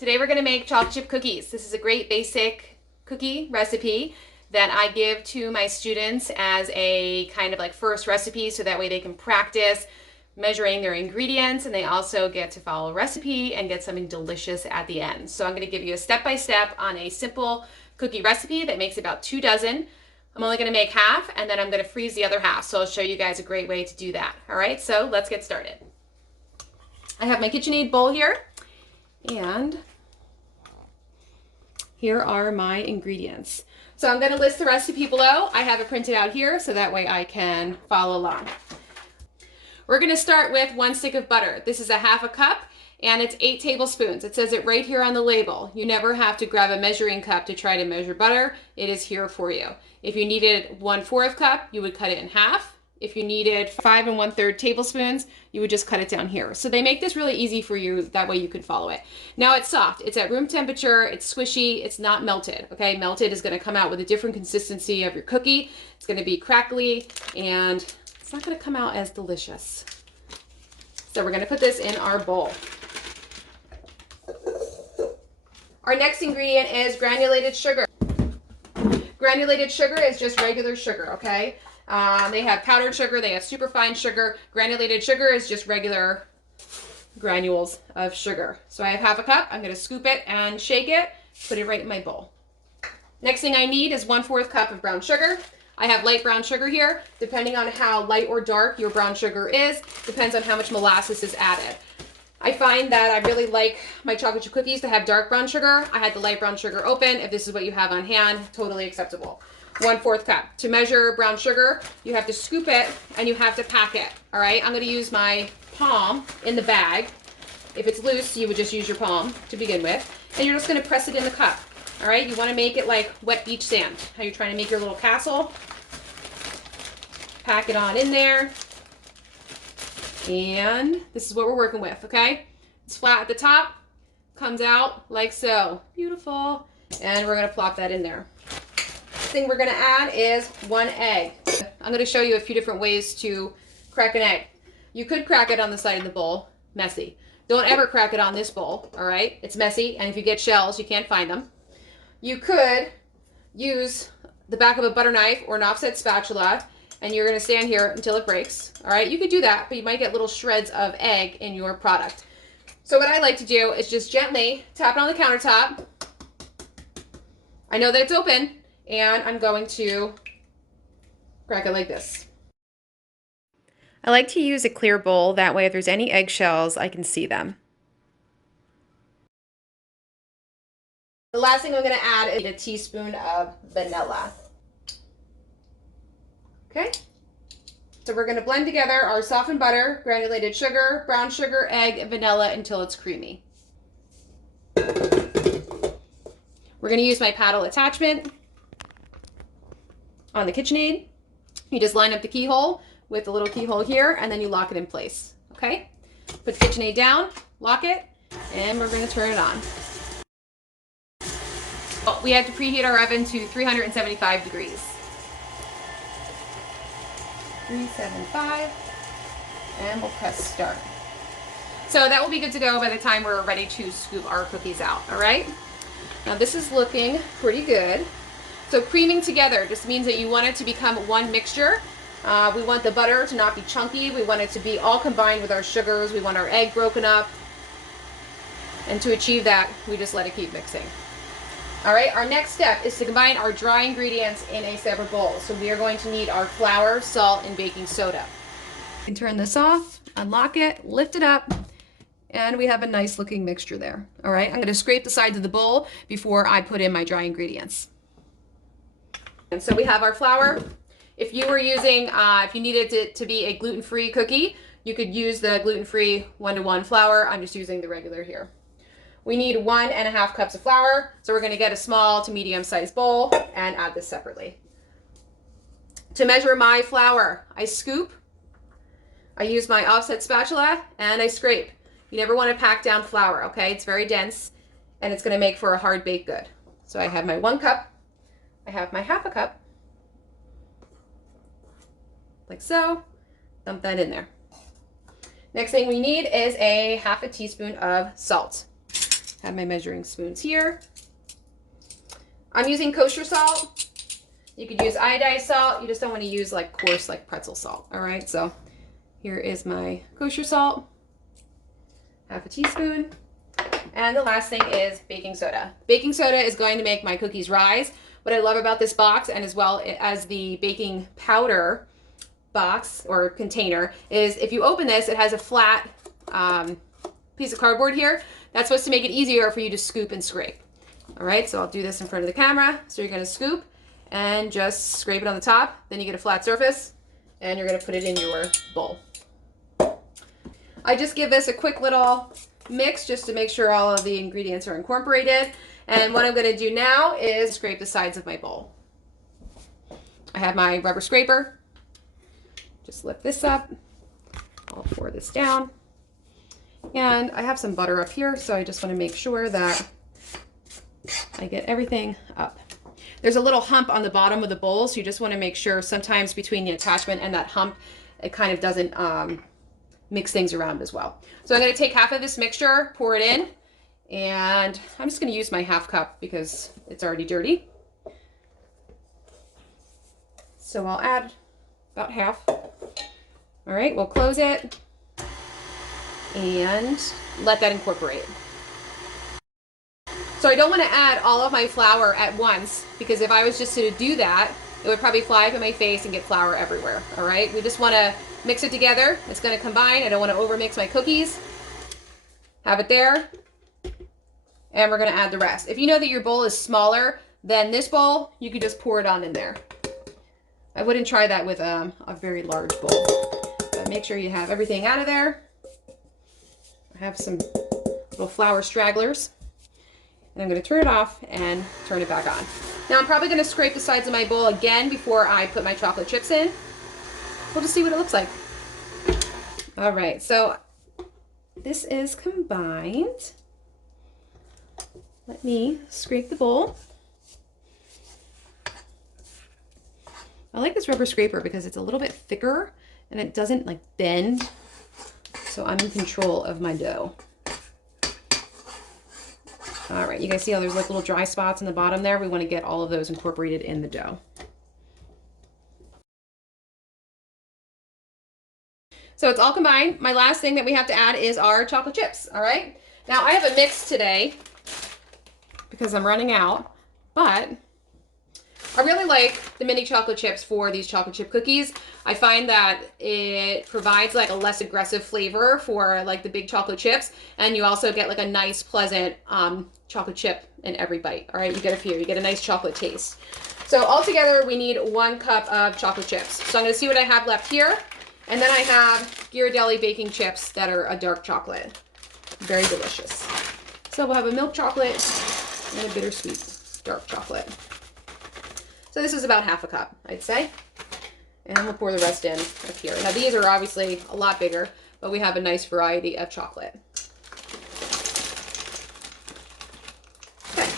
Today we're going to make chocolate chip cookies. This is a great basic cookie recipe that I give to my students as a kind of like first recipe so that way they can practice measuring their ingredients and they also get to follow a recipe and get something delicious at the end. So I'm going to give you a step-by-step on a simple cookie recipe that makes about 2 dozen. I'm only going to make half and then I'm going to freeze the other half. So I'll show you guys a great way to do that. All right, so let's get started. I have my KitchenAid bowl here. And here are my ingredients. So I'm going to list the recipe below. I have it printed out here so that way I can follow along. We're going to start with 1 stick of butter. This is a 1/2 cup and it's 8 tablespoons. It says it right here on the label. You never have to grab a measuring cup to try to measure butter. It is here for you. If you needed 1/4 cup, you would cut it in half. If you needed 5 1/3 tablespoons, you would just cut it down here. So they make this really easy for you. That way you can follow it. Now it's soft. It's at room temperature. It's squishy. It's not melted. Okay, melted is going to come out with a different consistency of your cookie. It's going to be crackly and it's not going to come out as delicious. So we're going to put this in our bowl. Our next ingredient is granulated sugar. Granulated sugar is just regular sugar, okay? They have powdered sugar, they have superfine sugar. Granulated sugar is just regular granules of sugar. So I have 1/2 cup. I'm going to scoop it and shake it, put it right in my bowl. Next thing I need is 1/4 cup of brown sugar. I have light brown sugar here. Depending on how light or dark your brown sugar is, depends on how much molasses is added. I find that I really like my chocolate chip cookies to have dark brown sugar. I had the light brown sugar open. If this is what you have on hand, totally acceptable. 1/4 cup. To measure brown sugar, you have to scoop it and you have to pack it. All right, I'm going to use my palm in the bag. If it's loose, you would just use your palm to begin with. And you're just going to press it in the cup. All right, you want to make it like wet beach sand. How you're trying to make your little castle. Pack it on in there. And this is what we're working with, okay? It's flat at the top, comes out like so. Beautiful. And we're going to plop that in there. Thing we're going to add is 1 egg. I'm going to show you a few different ways to crack an egg. You could crack it on the side of the bowl, messy. Don't ever crack it on this bowl, all right? It's messy, and if you get shells, you can't find them. You could use the back of a butter knife or an offset spatula, and you're going to stand here until it breaks, all right? You could do that, but you might get little shreds of egg in your product. So what I like to do is just gently tap it on the countertop. I know that it's open, and I'm going to crack it like this. I like to use a clear bowl. That way if there's any eggshells, I can see them. The last thing I'm going to add is a teaspoon of vanilla. Okay? So we're going to blend together our softened butter, granulated sugar, brown sugar, egg, and vanilla until it's creamy. We're going to use my paddle attachment on the KitchenAid. You just line up the keyhole with the little keyhole here and then you lock it in place, okay? Put the KitchenAid down, lock it, and we're going to turn it on. Oh, we have to preheat our oven to 375 degrees. 375, and we'll press start. So that will be good to go by the time we're ready to scoop our cookies out, all right? Now this is looking pretty good. So creaming together just means that you want it to become one mixture. We want the butter to not be chunky. We want it to be all combined with our sugars. We want our egg broken up. And to achieve that, we just let it keep mixing. All right, our next step is to combine our dry ingredients in a separate bowl. So we are going to need our flour, salt, and baking soda. You can turn this off, unlock it, lift it up, and we have a nice looking mixture there. All right, I'm going to scrape the sides of the bowl before I put in my dry ingredients. And so we have our flour. If you were using, if you needed it to be a gluten-free cookie, you could use the gluten-free 1-to-1 flour. I'm just using the regular here. We need 1½ cups of flour. So we're going to get a small to medium-sized bowl and add this separately. To measure my flour, I scoop, I use my offset spatula, and I scrape. You never want to pack down flour, okay? It's very dense, and it's going to make for a hard baked good. So I have my 1 cup. I have my 1/2 cup, like so. Dump that in there. Next thing we need is a 1/2 teaspoon of salt. Have my measuring spoons here. I'm using kosher salt. You could use iodized salt. You just don't want to use like coarse, like pretzel salt. All right, so here is my kosher salt, half a teaspoon. And the last thing is baking soda. Baking soda is going to make my cookies rise. What I love about this box, and as well as the baking powder box or container, is if you open this, it has a flat piece of cardboard here. That's supposed to make it easier for you to scoop and scrape. All right, so I'll do this in front of the camera. So you're gonna scoop and just scrape it on the top. Then you get a flat surface and you're gonna put it in your bowl. I just give this a quick little mix just to make sure all of the ingredients are incorporated. And what I'm gonna do now is scrape the sides of my bowl. I have my rubber scraper. Just lift this up. I'll pour this down. And I have some butter up here, so I just wanna make sure that I get everything up. There's a little hump on the bottom of the bowl, so you just want to make sure sometimes between the attachment and that hump, it kind of doesn't mix things around as well. So I'm going to take half of this mixture, pour it in, and I'm just going to use my half cup because it's already dirty. So I'll add about half. All right, we'll close it and let that incorporate. So I don't want to add all of my flour at once, because if I was just to do that, it would probably fly up in my face and get flour everywhere. All right, we just want to mix it together. It's going to combine. I don't want to overmix my cookies. Have it there. And we're going to add the rest. If you know that your bowl is smaller than this bowl, you could just pour it on in there. I wouldn't try that with a very large bowl. But make sure you have everything out of there. I have some little flour stragglers. And I'm going to turn it off and turn it back on. Now I'm probably going to scrape the sides of my bowl again before I put my chocolate chips in. We'll just see what it looks like. All right, so this is combined. Let me scrape the bowl. I like this rubber scraper because it's a little bit thicker and it doesn't like bend. So I'm in control of my dough. All right, you guys see how there's like little dry spots in the bottom there? We want to get all of those incorporated in the dough. So it's all combined. My last thing that we have to add is our chocolate chips, all right? Now I have a mix today because I'm running out, but I really like the mini chocolate chips for these chocolate chip cookies. I find that it provides like a less aggressive flavor for like the big chocolate chips, and you also get like a nice pleasant chocolate chip in every bite. All right, you get a few, you get a nice chocolate taste. So altogether we need 1 cup of chocolate chips. So I'm gonna see what I have left here. And then I have Ghirardelli baking chips that are a dark chocolate. Very delicious. So we'll have a milk chocolate and a bittersweet dark chocolate. So this is about half a cup, I'd say. And we'll pour the rest in up here. Now these are obviously a lot bigger, but we have a nice variety of chocolate. Okay.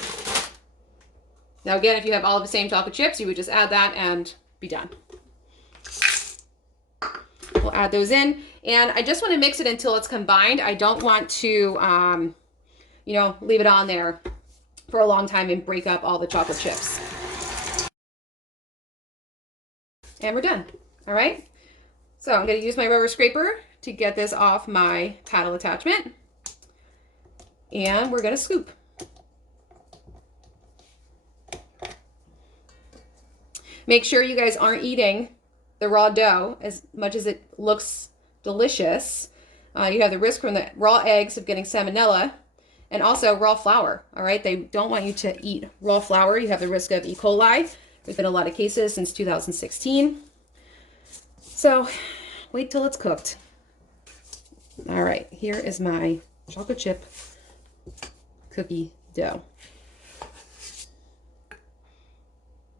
Now again, if you have all of the same chocolate chips, you would just add that and be done. We'll add those in, and I just want to mix it until it's combined. I don't want to, you know, leave it on there for a long time and break up all the chocolate chips. And we're done. All right. So I'm going to use my rubber scraper to get this off my paddle attachment, and we're going to scoop. Make sure you guys aren't eating the raw dough as much as it looks delicious. You have the risk from the raw eggs of getting salmonella, and also raw flour. All right, they don't want you to eat raw flour. You have the risk of E. coli. There's been a lot of cases since 2016. So wait till it's cooked. All right, here is my chocolate chip cookie dough.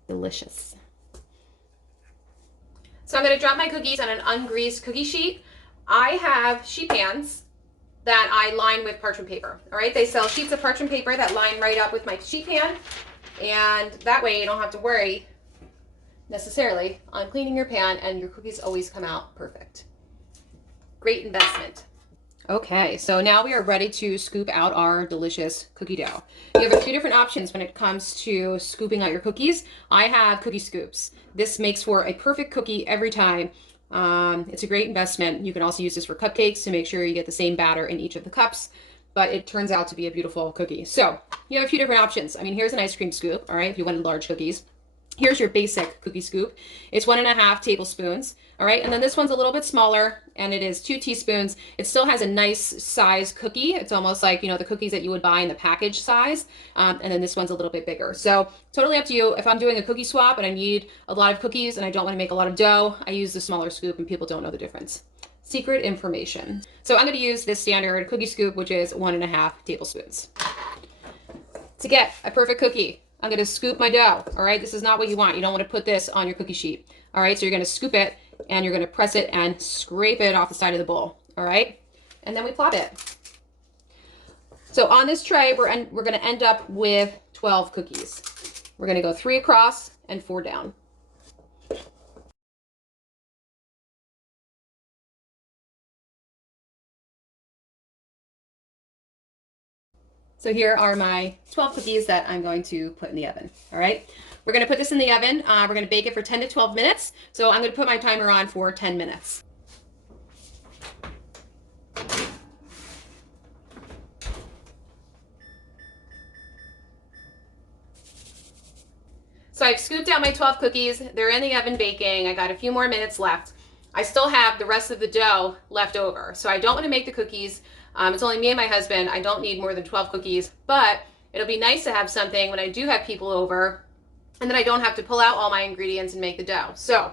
Delicious. So I'm going to drop my cookies on an ungreased cookie sheet. I have sheet pans that I line with parchment paper. All right, they sell sheets of parchment paper that line right up with my sheet pan, and that way you don't have to worry necessarily on cleaning your pan, and your cookies always come out perfect. Great investment. Okay, so now we are ready to scoop out our delicious cookie dough. You have a few different options when it comes to scooping out your cookies. I have cookie scoops. This makes for a perfect cookie every time. It's a great investment. You can also use this for cupcakes to make sure you get the same batter in each of the cups, but it turns out to be a beautiful cookie. So you have a few different options. I mean, here's an ice cream scoop, all right, if you wanted large cookies. Here's your basic cookie scoop. It's 1.5 tablespoons. All right. And then this one's a little bit smaller and it is 2 teaspoons. It still has a nice size cookie. It's almost like, the cookies that you would buy in the package size. And then this one's a little bit bigger. So totally up to you. If I'm doing a cookie swap and I need a lot of cookies and I don't want to make a lot of dough, I use the smaller scoop and people don't know the difference. Secret information. So I'm going to use this standard cookie scoop, which is 1.5 tablespoons. To get a perfect cookie, I'm going to scoop my dough. All right. This is not what you want. You don't want to put this on your cookie sheet. All right. So you're going to scoop it and you're going to press it and scrape it off the side of the bowl. All right. And then we plop it. So on this tray, we're going to end up with 12 cookies. We're going to go 3 across and 4 down. So here are my 12 cookies that I'm going to put in the oven. All right. We're going to put this in the oven. We're going to bake it for 10 to 12 minutes. So I'm going to put my timer on for 10 minutes. So I've scooped out my 12 cookies. They're in the oven baking. I got a few more minutes left. I still have the rest of the dough left over. So I don't want to make the cookies. It's only me and my husband. I don't need more than 12 cookies, but it'll be nice to have something when I do have people over and then I don't have to pull out all my ingredients and make the dough. So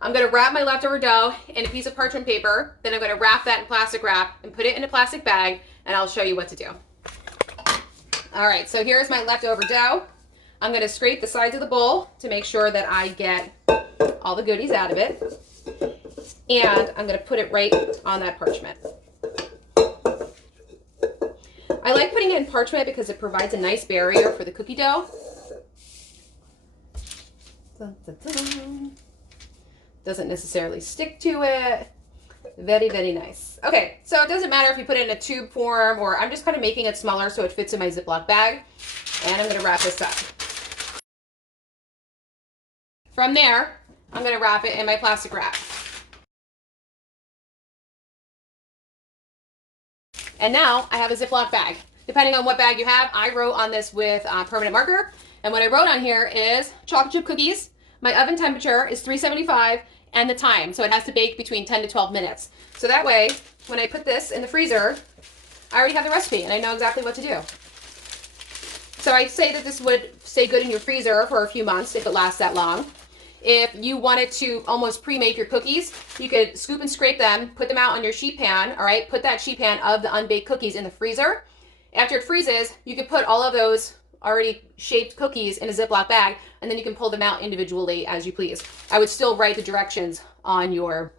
I'm going to wrap my leftover dough in a piece of parchment paper. Then I'm going to wrap that in plastic wrap and put it in a plastic bag, and I'll show you what to do. All right, so here's my leftover dough. I'm going to scrape the sides of the bowl to make sure that I get all the goodies out of it. And I'm going to put it right on that parchment. I like putting it in parchment because it provides a nice barrier for the cookie dough. Dun, dun, dun. Doesn't necessarily stick to it. Very, very nice. Okay, so it doesn't matter if you put it in a tube form, or I'm just kind of making it smaller so it fits in my Ziploc bag. And I'm going to wrap this up. From there, I'm going to wrap it in my plastic wrap. And now I have a Ziploc bag. Depending on what bag you have, I wrote on this with permanent marker. And what I wrote on here is chocolate chip cookies. My oven temperature is 375 and the time. So it has to bake between 10 to 12 minutes. So that way, when I put this in the freezer, I already have the recipe and I know exactly what to do. So I say that this would stay good in your freezer for a few months if it lasts that long. If you wanted to almost pre-make your cookies, you could scoop and scrape them, put them out on your sheet pan, all right? Put that sheet pan of the unbaked cookies in the freezer. After it freezes, you can put all of those already shaped cookies in a Ziploc bag, and then you can pull them out individually as you please. I would still write the directions on your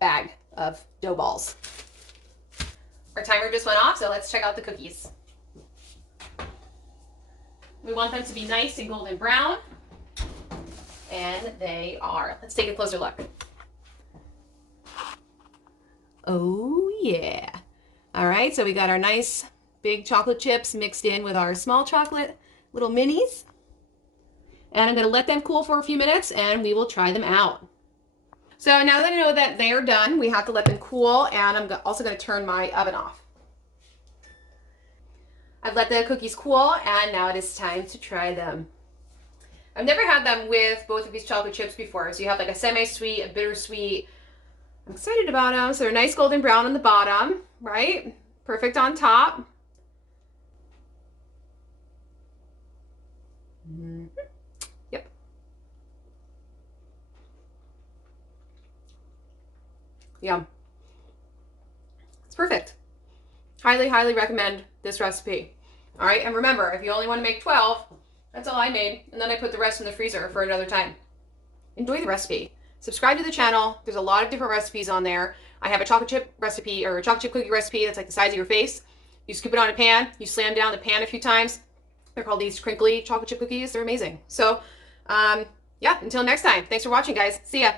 bag of dough balls. Our timer just went off, so let's check out the cookies. We want them to be nice and golden brown. And they are. Let's take a closer look. Oh, yeah. All right, so we got our nice big chocolate chips mixed in with our small chocolate little minis. And I'm going to let them cool for a few minutes and we will try them out. So now that I know that they are done, we have to let them cool, and I'm also going to turn my oven off. I've let the cookies cool and now it is time to try them. I've never had them with both of these chocolate chips before. So you have like a semi-sweet, a bittersweet. I'm excited about them. So they're nice golden brown on the bottom, right? Perfect on top. Mm-hmm. Yep. Yum. It's perfect. Highly, highly recommend this recipe. All right, and remember, if you only want to make 12, that's all I made, and then I put the rest in the freezer for another time. Enjoy the recipe. Subscribe to the channel. There's a lot of different recipes on there. I have a chocolate chip recipe, or a chocolate chip cookie recipe that's like the size of your face. You scoop it on a pan, you slam down the pan a few times. They're called these crinkly chocolate chip cookies. They're amazing. So, yeah, until next time. Thanks for watching, guys. See ya.